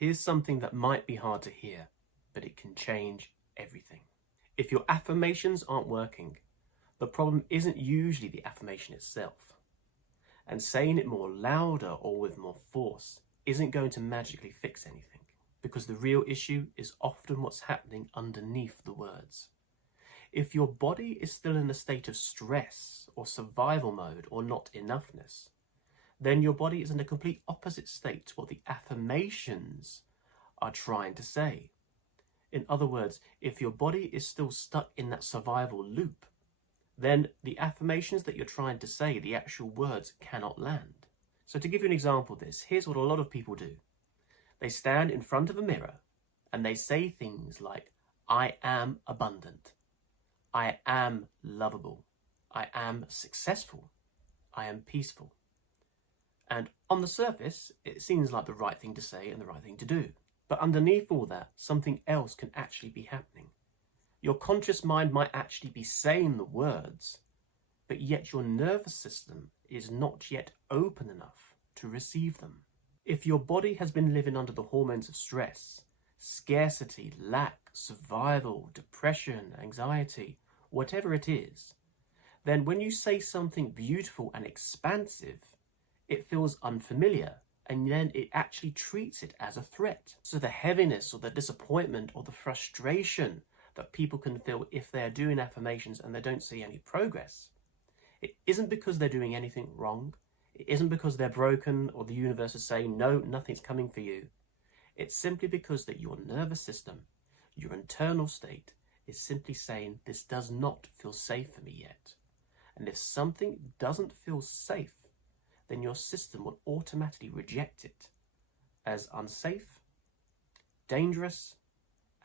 Here's something that might be hard to hear, but it can change everything. If your affirmations aren't working, the problem isn't usually the affirmation itself. And saying it more louder or with more force isn't going to magically fix anything, because the real issue is often what's happening underneath the words. If your body is still in a state of stress or survival mode or not enoughness, then your body is in a complete opposite state to what the affirmations are trying to say. In other words, if your body is still stuck in that survival loop, then the affirmations that you're trying to say, the actual words, cannot land. So to give you an example of this, here's what a lot of people do. They stand in front of a mirror and they say things like, I am abundant, I am lovable, I am successful, I am peaceful. And on the surface, it seems like the right thing to say and the right thing to do. But underneath all that, something else can actually be happening. Your conscious mind might actually be saying the words, but yet your nervous system is not yet open enough to receive them. If your body has been living under the hormones of stress, scarcity, lack, survival, depression, anxiety, whatever it is, then when you say something beautiful and expansive, it feels unfamiliar, and then it actually treats it as a threat. So the heaviness or the disappointment or the frustration that people can feel if they're doing affirmations and they don't see any progress, it isn't because they're doing anything wrong. It isn't because they're broken or the universe is saying, no, nothing's coming for you. It's simply because that your nervous system, your internal state, is simply saying, this does not feel safe for me yet. And if something doesn't feel safe, then your system will automatically reject it as unsafe, dangerous,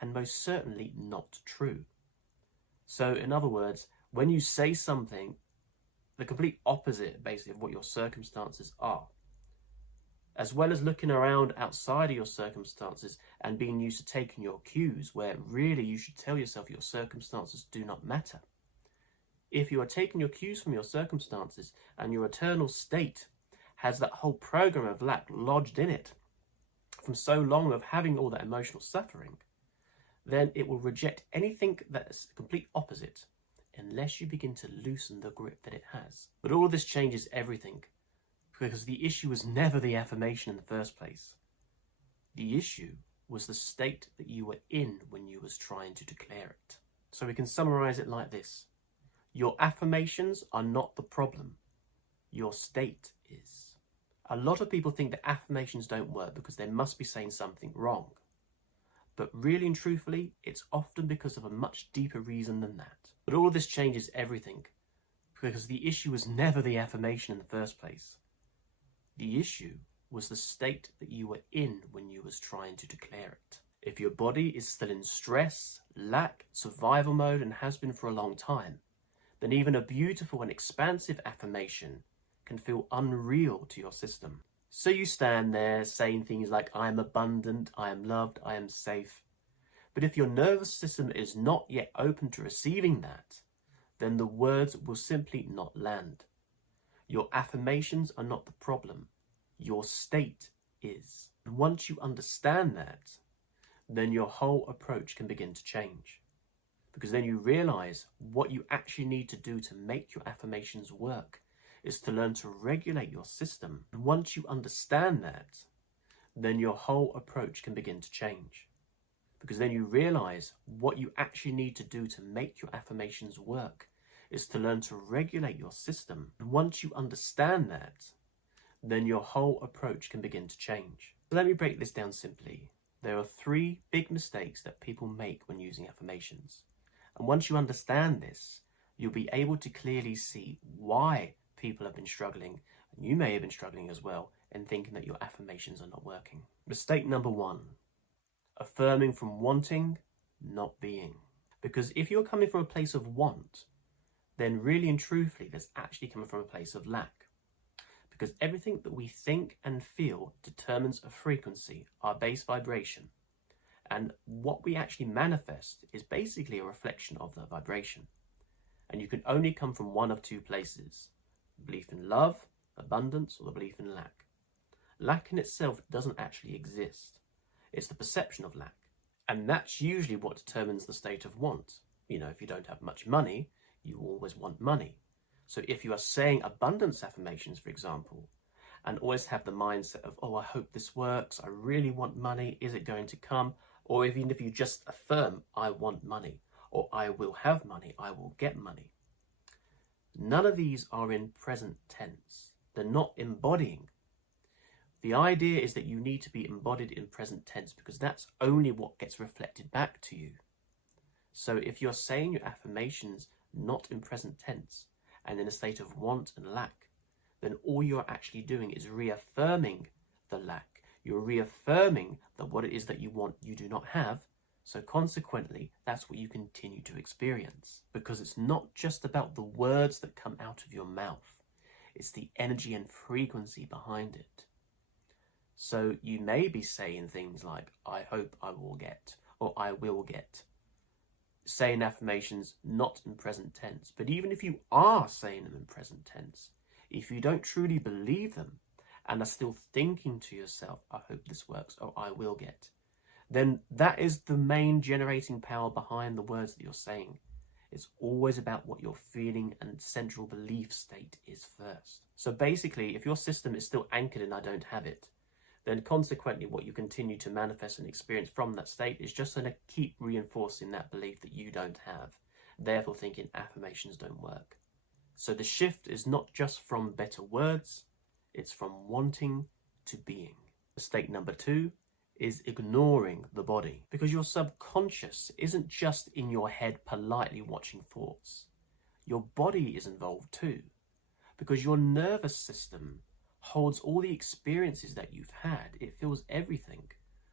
and most certainly not true. So in other words, when you say something, the complete opposite basically of what your circumstances are, as well as looking around outside of your circumstances and being used to taking your cues, where really you should tell yourself your circumstances do not matter. If you are taking your cues from your circumstances and your eternal state has that whole program of lack lodged in it from so long of having all that emotional suffering, then it will reject anything that's complete opposite unless you begin to loosen the grip that it has. But all of this changes everything, because the issue was never the affirmation in the first place. The issue was the state that you were in when you was trying to declare it. So we can summarize it like this. Your affirmations are not the problem. Your state is. A lot of people think that affirmations don't work because they must be saying something wrong. But really and truthfully, it's often because of a much deeper reason than that. But all of this changes everything, because the issue was never the affirmation in the first place. The issue was the state that you were in when you was trying to declare it. If your body is still in stress, lack, survival mode, and has been for a long time, then even a beautiful and expansive affirmation can feel unreal to your system. So you stand there saying things like, I am abundant, I am loved, I am safe. But if your nervous system is not yet open to receiving that, then the words will simply not land. Your affirmations are not the problem. Your state is. And once you understand that, then your whole approach can begin to change. Because then you realize what you actually need to do to make your affirmations work is to learn to regulate your system. And once you understand that, then your whole approach can begin to change. Because then you realize what you actually need to do to make your affirmations work is to learn to regulate your system. And once you understand that, then your whole approach can begin to change. So let me break this down simply. There are 3 big mistakes that people make when using affirmations. And once you understand this, you'll be able to clearly see why people have been struggling, and you may have been struggling as well, in thinking that your affirmations are not working. Mistake number 1, affirming from wanting, not being. Because if you're coming from a place of want, then really and truthfully, that's actually coming from a place of lack. Because everything that we think and feel determines a frequency, our base vibration. And what we actually manifest is basically a reflection of the vibration. And you can only come from one of 2 places: belief in love, abundance, or the belief in lack. Lack in itself doesn't actually exist. It's the perception of lack. And that's usually what determines the state of want. You know, if you don't have much money, you always want money. So if you are saying abundance affirmations, for example, and always have the mindset of, oh, I hope this works, I really want money, is it going to come? Or even if you just affirm, I want money, or I will have money, I will get money. None of these are in present tense. They're not embodying. The idea is that you need to be embodied in present tense because that's only what gets reflected back to you. So if you're saying your affirmations not in present tense and in a state of want and lack, then all you're actually doing is reaffirming the lack. You're reaffirming that what it is that you want you do not have. So consequently, that's what you continue to experience, because it's not just about the words that come out of your mouth. It's the energy and frequency behind it. So you may be saying things like, I hope I will get, or I will get. Saying affirmations not in present tense. But even if you are saying them in present tense, if you don't truly believe them and are still thinking to yourself, I hope this works, or I will get, then that is the main generating power behind the words that you're saying. It's always about what your feeling and central belief state is first. So basically, if your system is still anchored in I don't have it, then consequently what you continue to manifest and experience from that state is just going to keep reinforcing that belief that you don't have, therefore thinking affirmations don't work. So the shift is not just from better words, it's from wanting to being. Mistake number 2 is ignoring the body, because your subconscious isn't just in your head politely watching thoughts. Your body is involved too, because your nervous system holds all the experiences that you've had. It feels everything,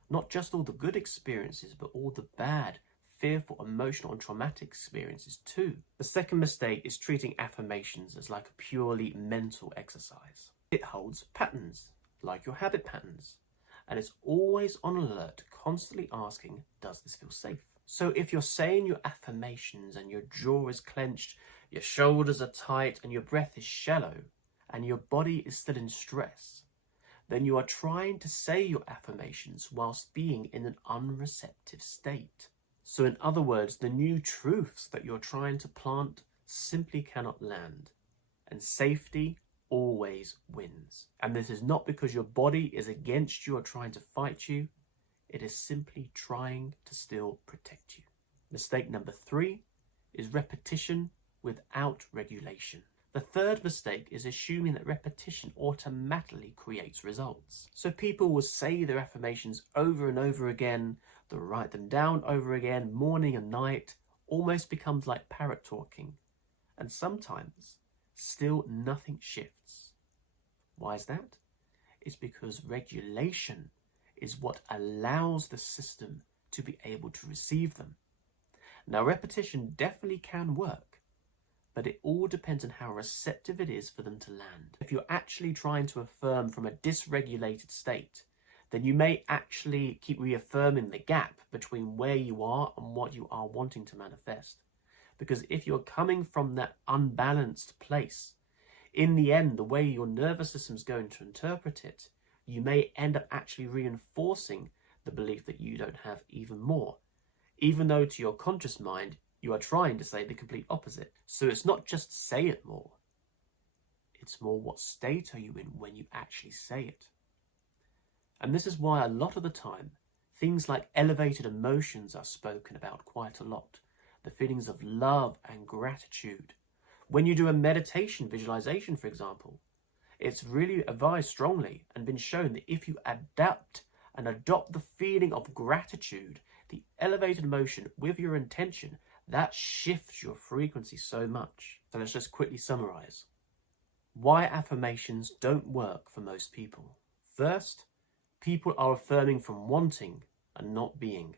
not just all the good experiences, but all the bad, fearful, emotional and traumatic experiences too. The second mistake is treating affirmations as like a purely mental exercise. It holds patterns, like your habit patterns, and it's always on alert, constantly asking, does this feel safe? So if you're saying your affirmations and your jaw is clenched, your shoulders are tight and your breath is shallow, and your body is still in stress, then you are trying to say your affirmations whilst being in an unreceptive state. So in other words, the new truths that you're trying to plant simply cannot land, and safety always wins. And this is not because your body is against you or trying to fight you. It is simply trying to still protect you. Mistake number 3 is repetition without regulation. The third mistake is assuming that repetition automatically creates results. So people will say their affirmations over and over again, they'll write them down over again, morning and night, almost becomes like parrot talking. And sometimes still nothing shifts. Why is that? It's because regulation is what allows the system to be able to receive them. Now, repetition definitely can work, but it all depends on how receptive it is for them to land. If you're actually trying to affirm from a dysregulated state, then you may actually keep reaffirming the gap between where you are and what you are wanting to manifest. Because if you're coming from that unbalanced place, in the end, the way your nervous system is going to interpret it, you may end up actually reinforcing the belief that you don't have even more, even though to your conscious mind, you are trying to say the complete opposite. So it's not just say it more. It's more what state are you in when you actually say it. And this is why a lot of the time, things like elevated emotions are spoken about quite a lot. The feelings of love and gratitude. When you do a meditation visualization, for example, it's really advised strongly and been shown that if you adapt and adopt the feeling of gratitude, the elevated emotion with your intention, that shifts your frequency so much. So let's just quickly summarize why affirmations don't work for most people. First, people are affirming from wanting and not being.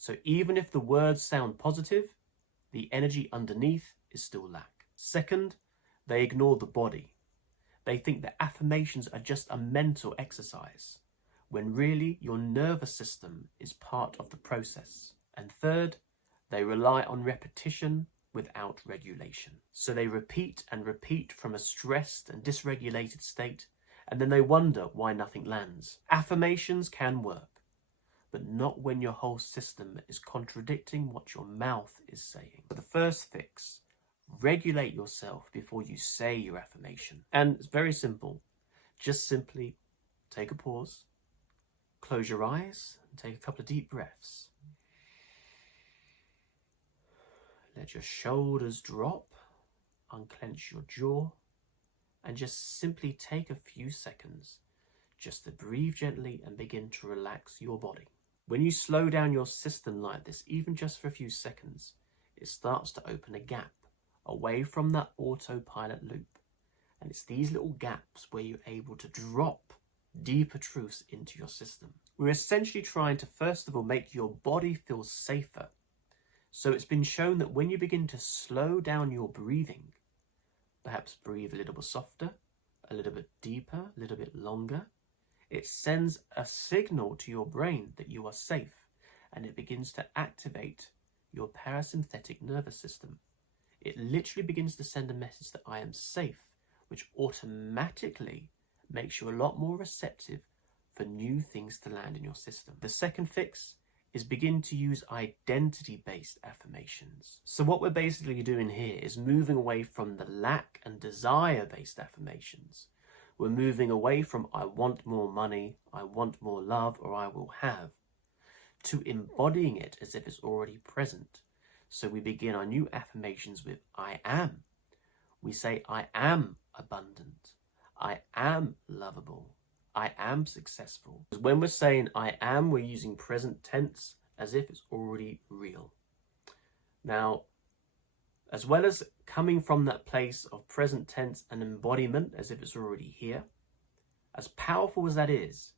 So even if the words sound positive, the energy underneath is still lack. Second, they ignore the body. They think that affirmations are just a mental exercise, when really your nervous system is part of the process. And third, they rely on repetition without regulation. So they repeat and repeat from a stressed and dysregulated state, and then they wonder why nothing lands. Affirmations can work, but not when your whole system is contradicting what your mouth is saying. The first fix: regulate yourself before you say your affirmation. And it's very simple. Just simply take a pause, close your eyes, and take a couple of deep breaths. Let your shoulders drop, unclench your jaw, and just simply take a few seconds just to breathe gently and begin to relax your body. When you slow down your system like this, even just for a few seconds, it starts to open a gap away from that autopilot loop. And it's these little gaps where you're able to drop deeper truths into your system. We're essentially trying to, first of all, make your body feel safer. So it's been shown that when you begin to slow down your breathing, perhaps breathe a little bit softer, a little bit deeper, a little bit longer, it sends a signal to your brain that you are safe, and it begins to activate your parasympathetic nervous system. It literally begins to send a message that I am safe, which automatically makes you a lot more receptive for new things to land in your system. The second fix is begin to use identity-based affirmations. So what we're basically doing here is moving away from the lack and desire-based affirmations. We're moving away from I want more money, I want more love, or I will have, to embodying it as if it's already present. So we begin our new affirmations with I am. We say I am abundant, I am lovable, I am successful. When we're saying I am, we're using present tense as if it's already real. Now, as well as coming from that place of present tense and embodiment as if it's already here, as powerful as that is,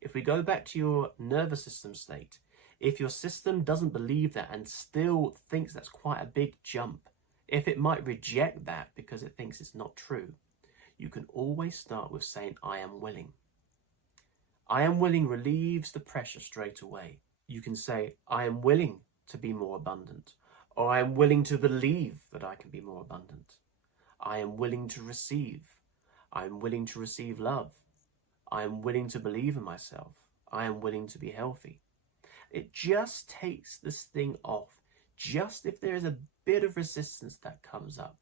if we go back to your nervous system state, if your system doesn't believe that and still thinks that's quite a big jump, if it might reject that because it thinks it's not true, you can always start with saying, I am willing. I am willing relieves the pressure straight away. You can say, I am willing to be more abundant, or I am willing to believe that I can be more abundant. I am willing to receive. I am willing to receive love. I am willing to believe in myself. I am willing to be healthy. It just takes this thing off, just if there is a bit of resistance that comes up,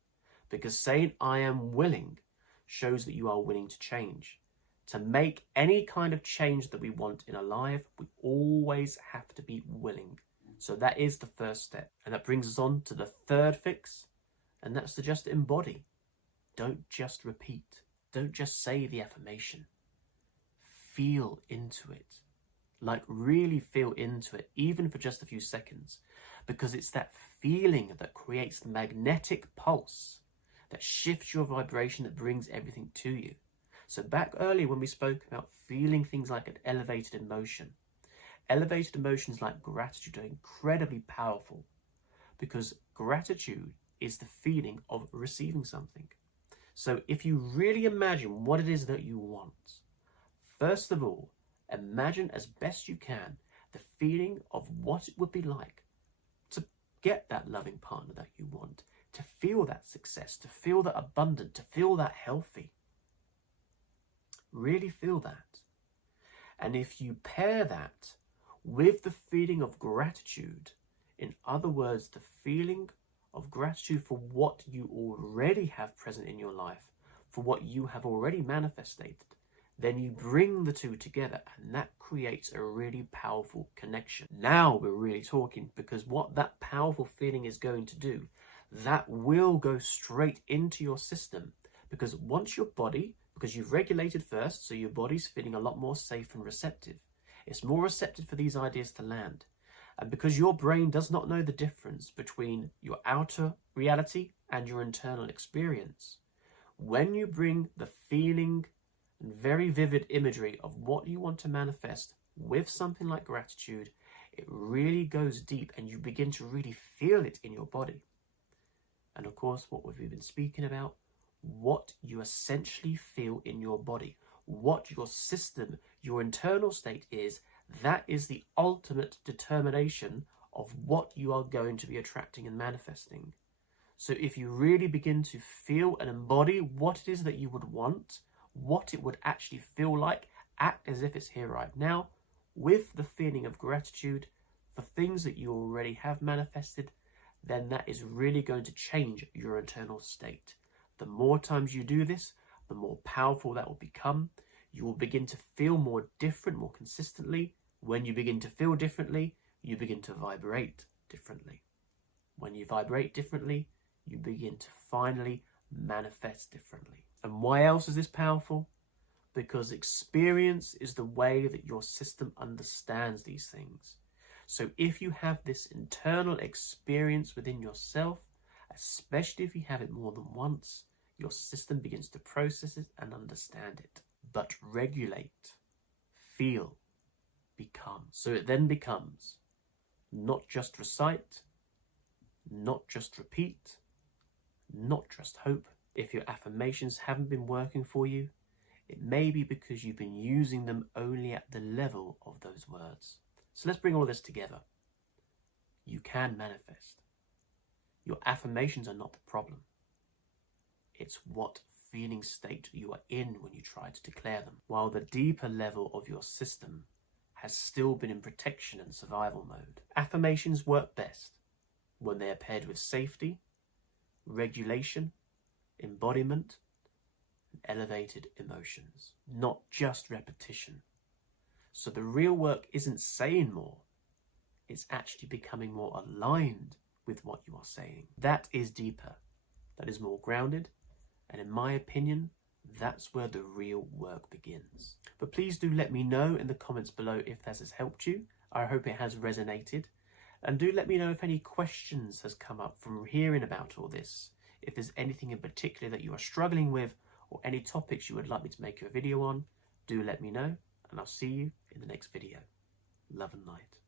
because saying I am willing shows that you are willing to change. To make any kind of change that we want in our life, we always have to be willing. So that is the first step. And that brings us on to the third fix, and that's to just embody. Don't just repeat. Don't just say the affirmation. Feel into it. Like really feel into it, even for just a few seconds, because it's that feeling that creates the magnetic pulse that shifts your vibration, that brings everything to you. So back earlier when we spoke about feeling things like an elevated emotions like gratitude are incredibly powerful, because gratitude is the feeling of receiving something. So if you really imagine what it is that you want, first of all, imagine as best you can the feeling of what it would be like to get that loving partner that you want, to feel that success, to feel that abundant, to feel that healthy. Really feel that. And if you pair that with the feeling of gratitude, in other words, the feeling of gratitude for what you already have present in your life, for what you have already manifested, then you bring the two together, and that creates a really powerful connection. Now we're really talking, because what that powerful feeling is going to do, that will go straight into your system, because once your body, because you've regulated first, so your body's feeling a lot more safe and receptive. It's more receptive for these ideas to land. And because your brain does not know the difference between your outer reality and your internal experience, when you bring the feeling and very vivid imagery of what you want to manifest with something like gratitude, it really goes deep and you begin to really feel it in your body. And of course, what we've been speaking about, what you essentially feel in your body, what your system, your internal state is, that is the ultimate determination of what you are going to be attracting and manifesting. So if you really begin to feel and embody what it is that you would want, what it would actually feel like, act as if it's here right now, with the feeling of gratitude for things that you already have manifested, then that is really going to change your internal state. The more times you do this, the more powerful that will become. You will begin to feel more different, more consistently. When you begin to feel differently, you begin to vibrate differently. When you vibrate differently, you begin to finally manifest differently. And why else is this powerful? Because experience is the way that your system understands these things. So if you have this internal experience within yourself, especially if you have it more than once, your system begins to process it and understand it. But regulate, feel, become. So it then becomes not just recite, not just repeat, not just hope. If your affirmations haven't been working for you, it may be because you've been using them only at the level of those words. So let's bring all this together. You can manifest. Your affirmations are not the problem. It's what feeling state you are in when you try to declare them, while the deeper level of your system has still been in protection and survival mode. Affirmations work best when they are paired with safety, regulation, embodiment, and elevated emotions, not just repetition. So the real work isn't saying more, it's actually becoming more aligned with what you are saying. That is deeper, that is more grounded, and in my opinion, that's where the real work begins. But please do let me know in the comments below if this has helped you. I hope it has resonated. And do let me know if any questions has come up from hearing about all this. If there's anything in particular that you are struggling with, or any topics you would like me to make a video on, do let me know, and I'll see you in the next video. Love and light.